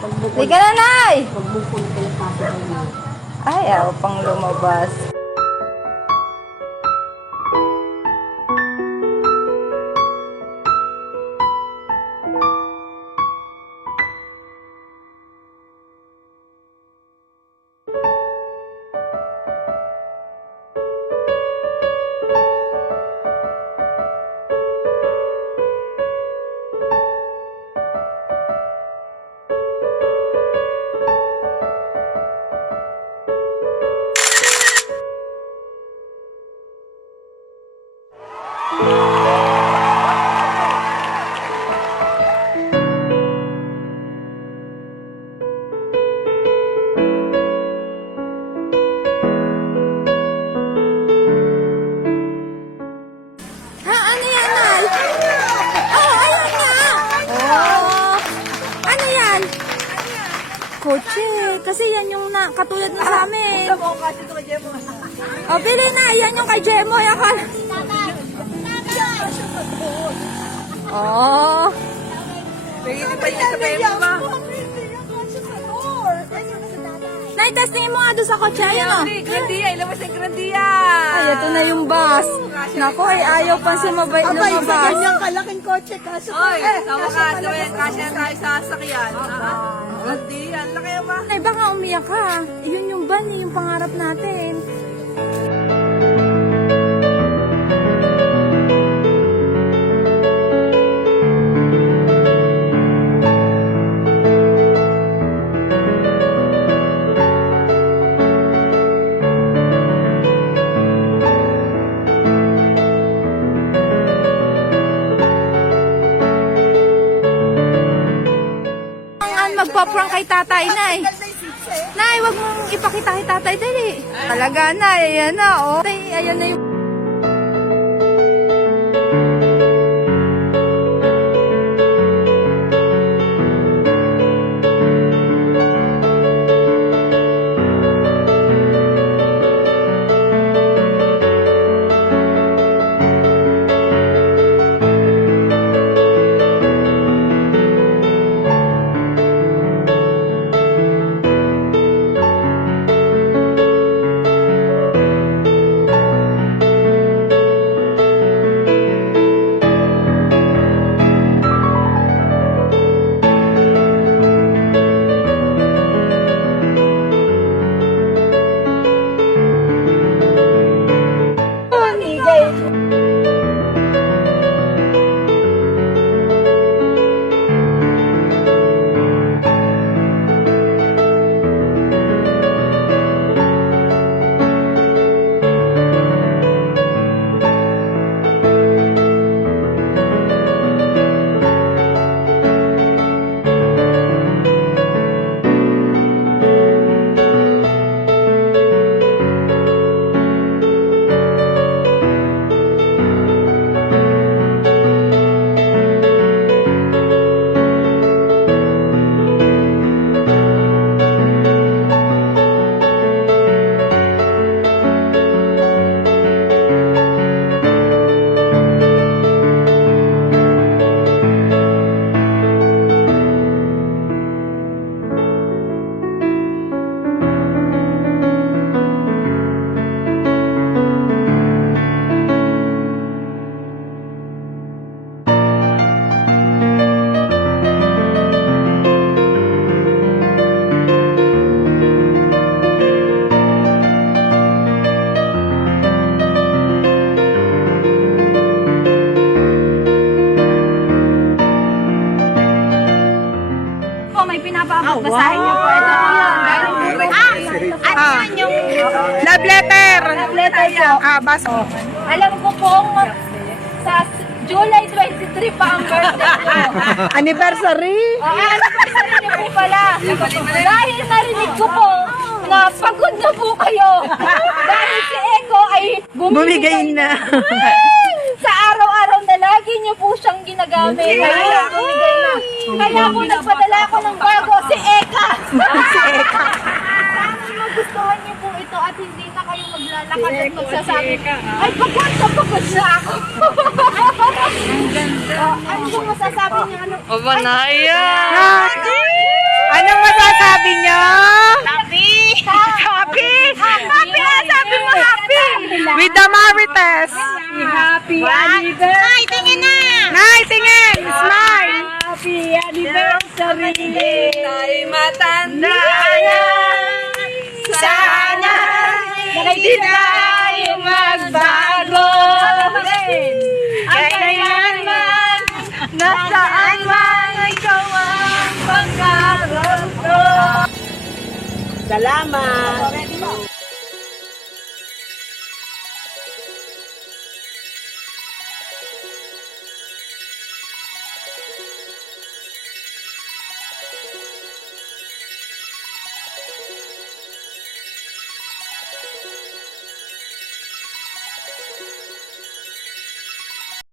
Hindi ka na, Nay! Pagbukod ka na kasi kayo. Ay, ayaw pang lumabas. Ha, ano yan, Nay? Oh, ayun nga! Oh, ano yan? Kotse. Kasi yan yung katulad na sa amin. O, pili na. Yan yung kay Jemo. Oh. Pwede pa yung sabay mo ba? Nay, testingin mo nga doon sa kotse. Ayun o. Grandia, ilabas yung Grandia. Ay, ito na yung bus. Naku, ay ayaw pa si Abay, sa lumabas. ganyang kalaking kotse, kaso Oy, sama ka, sabayan, kasya na tayo sa sasakyan. Grandia, ang laki ba? Ay, baka umiyak ka. Yun yung van, yung pangarap natin. Magpa-prank kay tatay, Nay. Nay, wag mong ipakita kay tatay, dali. Talaga, Nay. Ayan na, oh. Tay, ayan na yung... Basahin niyo po. Ito po yun. Ano yan yung... Love letter. Love letter po. Baso. Alam ko pong sa July 23 pa ang birthday ko. Anniversary. Anniversary niyo po pala. Dahil narinig ko po na pagod na po kayo. Dahil si Eko ay bumibigay na. sa araw-araw na lagi niyo po siyang ginagamit. Ngayon, bumigay na. Kaya po nagpadala ako ng bago, si Eka. Si Eka. Sana magustuhan niyo po ito at hindi na kayo maglalakad at magsasabi, ay pagod na ako. Ano po masasabi niyo? Aba na, ayan. Ano Damarites. Happy anniversary! Nay, tingin na! Nay, tingin! Smile! Happy anniversary! Tayo matanda Sana! Sana! Hindi tayo magbago! Kailan man, nasaan man, ikaw ang pagkaroon ko! Salamat.